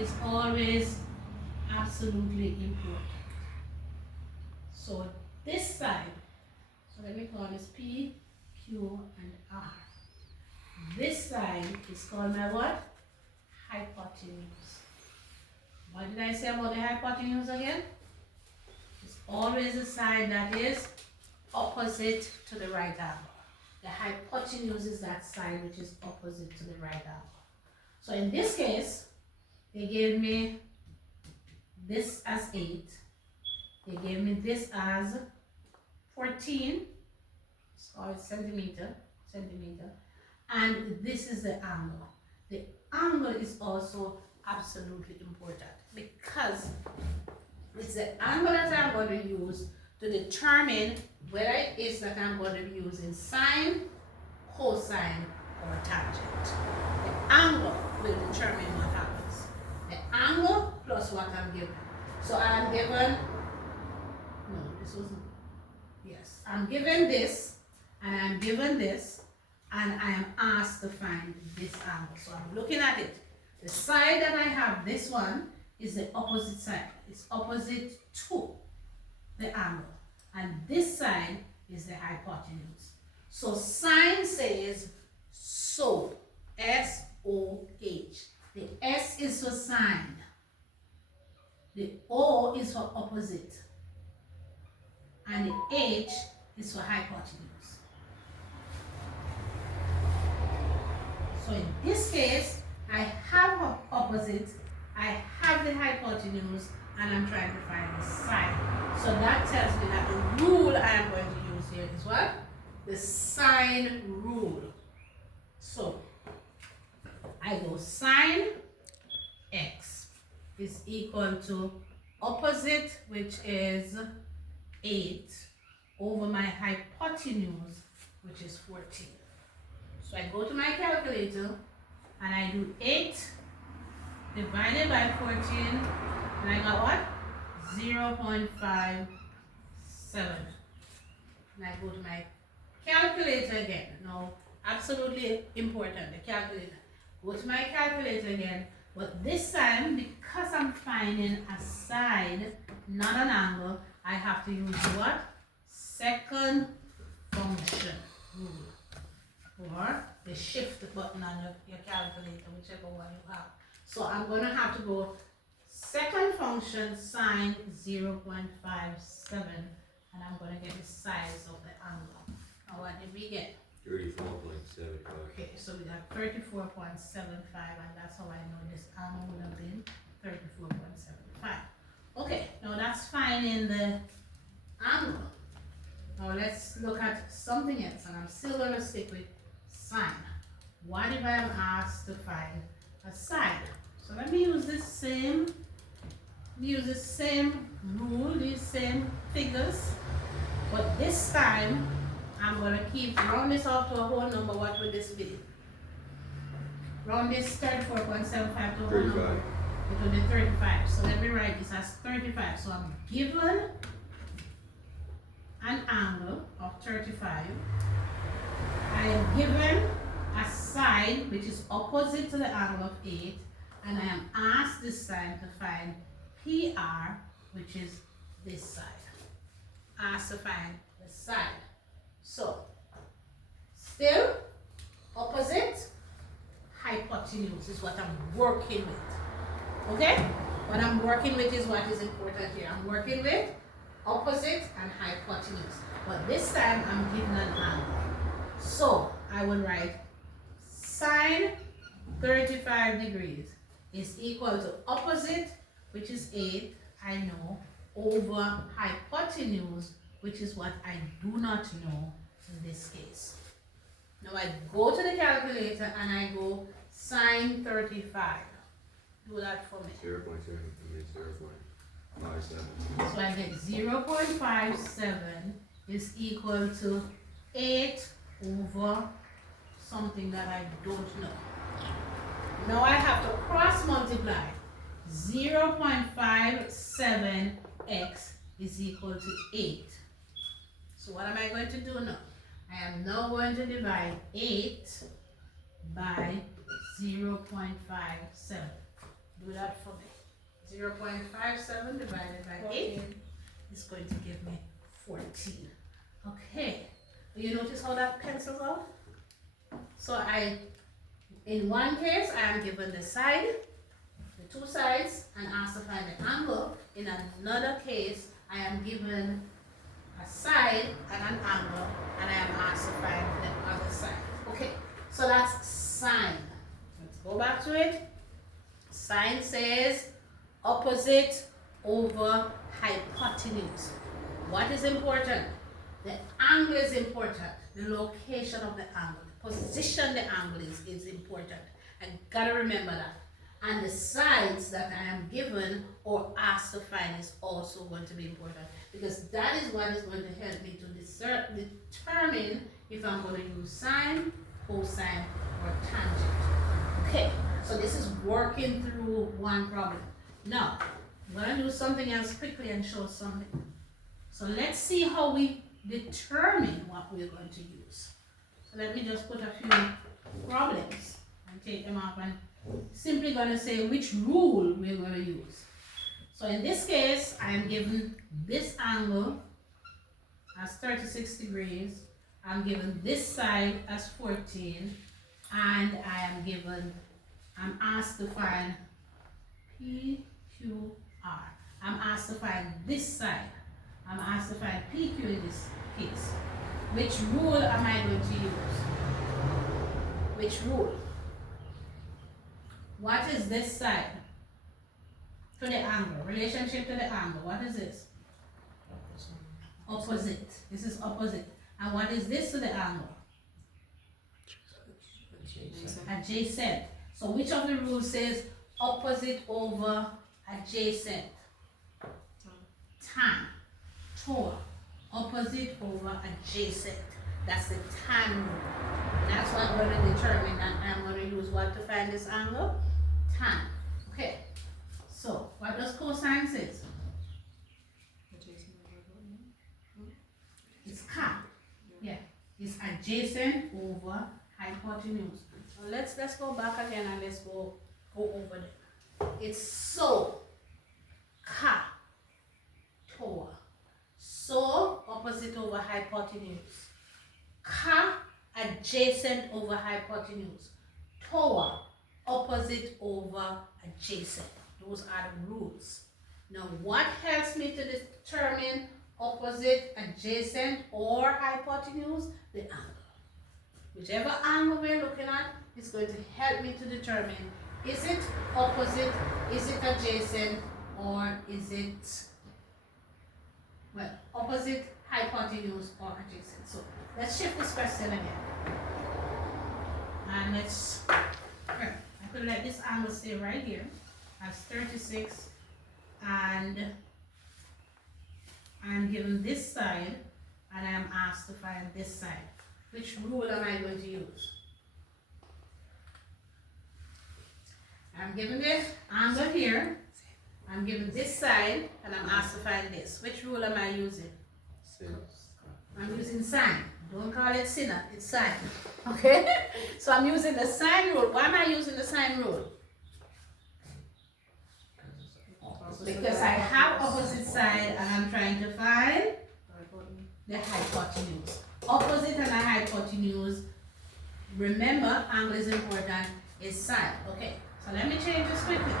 is always absolutely important. So this side, so let me call this P, Q, and R. This side is called my what? Hypotenuse. What did I say about the hypotenuse again? It's always the side that is opposite to the right angle. The hypotenuse is that side which is opposite to the right angle. So in this case, they gave me this as 8. They gave me this as 14. It's called centimeter. And this is the angle. The angle is also absolutely important because it's the angle that I'm going to use to determine whether it is that I'm going to be using sine, cosine, or tangent. The angle will determine what happens. The angle plus what I'm given. So I'm given, no, this wasn't, yes, I'm given this, and I'm given this, and I am asked to find this angle. So I'm looking at it. The side that I have, this one, is the opposite side. It's opposite to the angle. And this side is the hypotenuse. So sine says so. S-O-H. The S is for sine. The O is for opposite. And the H is for hypotenuse. So in this case, I have opposite, I have the hypotenuse, and I'm trying to find the sine. So that tells me that the rule I am going to use here is what? The sine rule. So I go sine x is equal to opposite, which is 8, over my hypotenuse, which is 14. So I go to my calculator and I do 8 divided by 14, and I got what? 0.57. And I go to my calculator again. Now, absolutely important, the calculator. Go to my calculator again, but this time, because I'm finding a side, not an angle, I have to use what? Second function rule, or the shift button on your calculator, whichever one you have. So I'm going to have to go second function sine 0.57, and I'm going to get the size of the angle. Now what did we get? 34.75. Okay, so we got 34.75, and that's how I know this angle would have been 34.75. Okay, now that's finding the angle. Now let's look at something else, and I'm still going to stick with sine. What if I am asked to find a side? So let me use the same rule, these same figures, but this time I'm going to keep round this off to a whole number. What would this be? Round this 34.75 to a whole number. It will be 35. So let me write this as 35. So I'm given an angle of 35. I am given a side which is opposite to the angle of 8, and I am asked this time to find PR, which is this side. Asked to find the side. So, still, opposite, hypotenuse is what I'm working with. Okay? What I'm working with is what is important here. I'm working with opposite and hypotenuse. But this time, I'm given an angle. So, I will write sine 35 degrees is equal to opposite, which is 8, I know, over hypotenuse, which is what I do not know in this case. Now I go to the calculator and I go sine 35. Do that for me. 0.7 means 0.57. So I get 0.57 is equal to 8 over something that I don't know. Now I have to cross multiply. 0.57x is equal to 8. So what am I going to do now? I am now going to divide 8 by 0.57. Do that for me. 0.57 divided by 8 is going to give me 14. Okay. You notice how that pencils out? So in one case, I am given the side, the two sides, and asked to find the angle. In another case, I am given a side and an angle, and I am asked to find the other side. Okay, so that's sine. Let's go back to it. Sine says opposite over hypotenuse. What is important? The angle is important. The location of the angle, the position the angle is important. I gotta remember that. And the sides that I am given or asked to find is also going to be important, because that is what is going to help me to determine if I'm going to use sine, cosine, or tangent. Okay, so this is working through one problem. Now, I'm going to do something else quickly and show something. So let's see how we determine what we're going to use. So let me just put a few problems and take them up, and simply going to say which rule we're going to use. So in this case, I am given this angle as 36 degrees. I'm given this side as 14, and I'm asked to find PQR. I'm asked to find this side. I'm asked to find PQ in this case. Which rule am I going to use? Which rule? What is this side to the angle? Relationship to the angle. What is this? Opposite. This is opposite. And what is this to the angle? Adjacent. So which of the rules says opposite over adjacent? Tan. Tor. Opposite over adjacent. That's the tan rule. That's what I'm going to determine, and I'm going to use what to find this angle? Tan. Okay. So what does cosine say? It's ka. Yeah. It's adjacent over hypotenuse. So let's go back again and let's go over there. It's so ka tor. So opposite over hypotenuse. Ka adjacent over hypotenuse. Tor opposite over adjacent. Those are the rules. Now what helps me to determine opposite, adjacent, or hypotenuse? The angle. Whichever angle we're looking at is going to help me to determine, is it opposite, is it adjacent, or is it, well, opposite, hypotenuse, or adjacent. So let's shift this question again. And I could let this angle stay right here as 36, and I'm given this side, and I am asked to find this side. Which rule am I going to use? I'm given this angle here, I'm given this side, and I'm asked to find this. Which rule am I using? Sin. I'm using sine. Don't call it sinner, it's sine. Okay? So I'm using the sine rule. Why am I using the sine rule? Because I have opposite side and I'm trying to find the hypotenuse. Opposite and a hypotenuse, remember, angle is important, is sine. Okay, so let me change this quickly.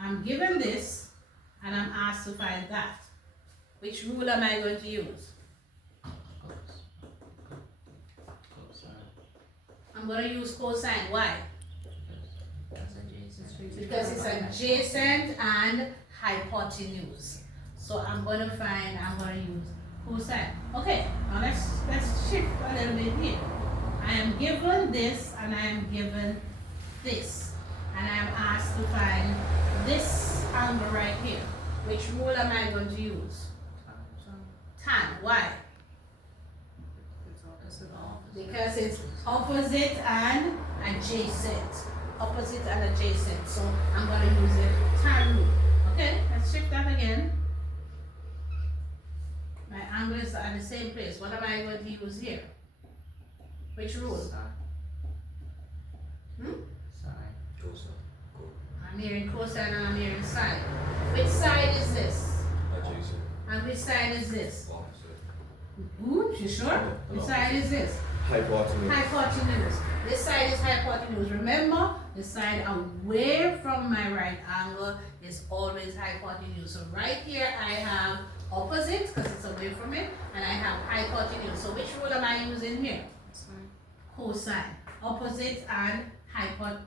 I'm given this and I'm asked to find that. Which rule am I going to use? I'm going to use cosine. Why? Because it's adjacent and hypotenuse. So I'm going to use cosine. Okay, now let's shift a little bit here. I am given this and I am given this. And I am asked to find this angle right here. Which rule am I going to use? Tan. Why? Because it's opposite and adjacent. Opposite and adjacent. So I'm going to use the tan rule. Okay, let's shift that again. My angles are at the same place. What am I going to use here? Which rule? Sine. Hmm? Sine. Cosine. I'm hearing cosine and I'm hearing sine. Which side is this? Adjacent. And which side is this? Opposite. Ooh, you sure? Which side is this? Hypotenuse. Hypotenuse. This side is hypotenuse. Remember, the side away from my right angle is always hypotenuse. So right here I have opposite because it's away from it, and I have hypotenuse. So which rule am I using here? Sine. Cosine. Opposite and hypotenuse.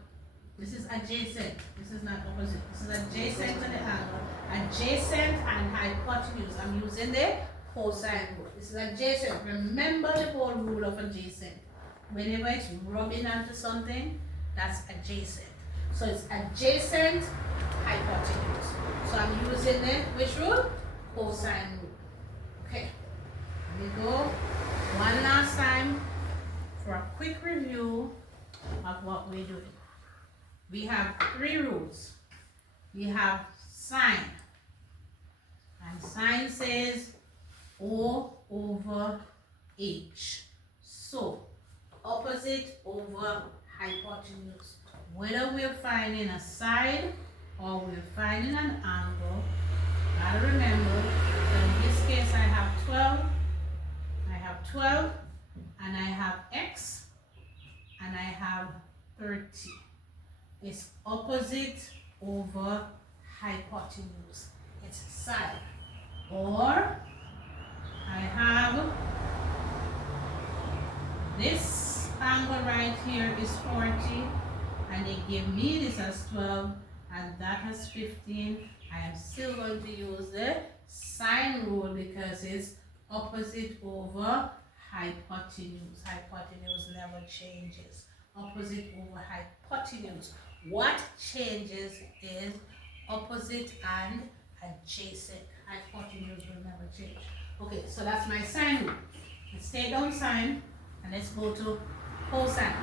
This is adjacent. This is not opposite. This is adjacent to the angle. Adjacent and hypotenuse. I'm using the cosine rule. This is adjacent. Remember the whole rule of adjacent. Whenever it's rubbing onto something, that's adjacent. So it's adjacent hypotenuse. So I'm using the which rule? Cosine rule. Okay. Let me go one last time for a quick review of what we're doing. We have three rules. We have sine. And sine says O over H. So, opposite over hypotenuse. Whether we're finding a side or we're finding an angle, gotta remember that in this case I have 12, and I have x, and I have 30. It's opposite over hypotenuse. It's side. Or I have this angle right here is 40, and they give me this as 12 and that as 15. I am still going to use the sine rule because it's opposite over hypotenuse. Hypotenuse never changes. Opposite over hypotenuse. What changes is opposite and adjacent. Hypotenuse will never change. Okay, so that's my sine rule. Let's take down sine and let's go to cosine.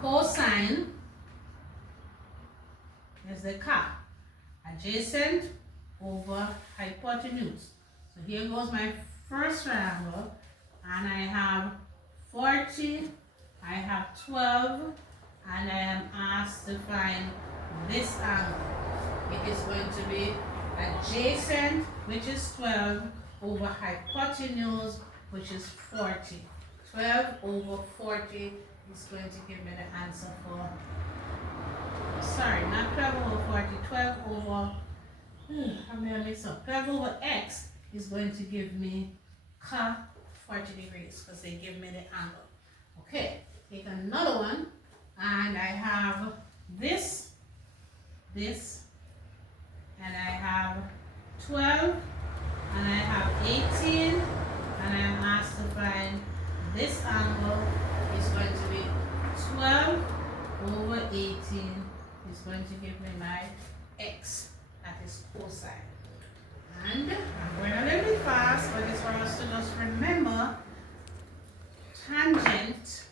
Cosine is the curve. Adjacent over hypotenuse. So here goes my first triangle, and I have 40, I have 12, and I am asked to find this angle. It is going to be adjacent, which is 12, over hypotenuse, which is 40. 12 over 40 is going to give me the answer for, sorry, not 12 over 40, 12 over, I'm going to mix up. 12 over x is going to give me 40 degrees because they give me the angle. Okay, take another one, and I have this, and I have 12, and I have 18, and I am asked to find this angle is going to be 12 over 18 is going to give me my x, that is cosine. And I'm going a little bit fast, but it's for us to just remember tangent.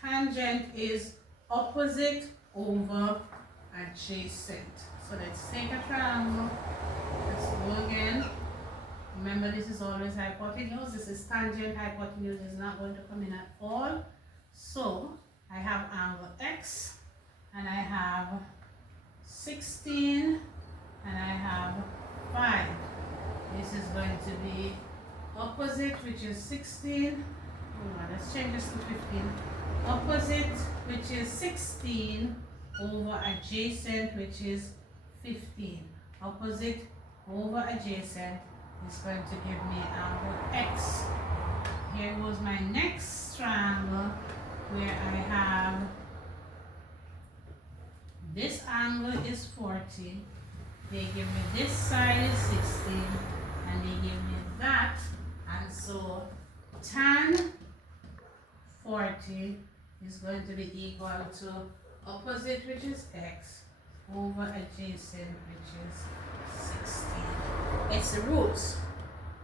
Tangent is opposite over adjacent. So let's take a triangle. Let's go again. Remember, this is always hypotenuse. This is tangent. Hypotenuse is not going to come in at all. So I have angle x, and I have 16, and I have 5. This is going to be opposite, which is 16. Let's change this to 15. Opposite, which is 16, over adjacent, which is 15. Opposite over adjacent is going to give me angle x. Here goes my next triangle where I have this angle is 40. They give me this side is 16, and they give me that, and so tan 40 is going to be equal to opposite, which is x, over adjacent, which is 16. It's the rules,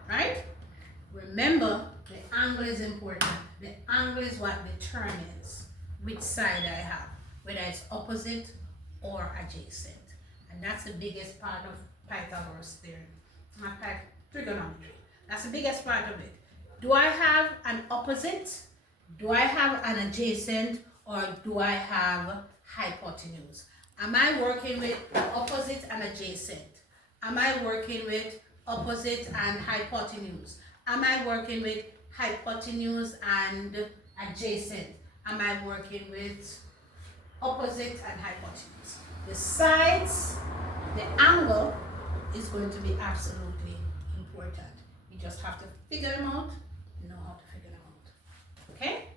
right? Remember, the angle is important. The angle is what determines which side I have, whether it's opposite or adjacent. And that's the biggest part of Pythagoras theorem. Not trigonometry. That's That's the biggest part of it. Do I have an opposite? Do I have an adjacent? Or do I have hypotenuse? Am I working with opposite and adjacent? Am I working with opposite and hypotenuse? Am I working with hypotenuse and adjacent? Am I working with opposite and hypotenuse? The sides, the angle is going to be absolutely important. You just have to figure them out, know how to figure them out. Okay?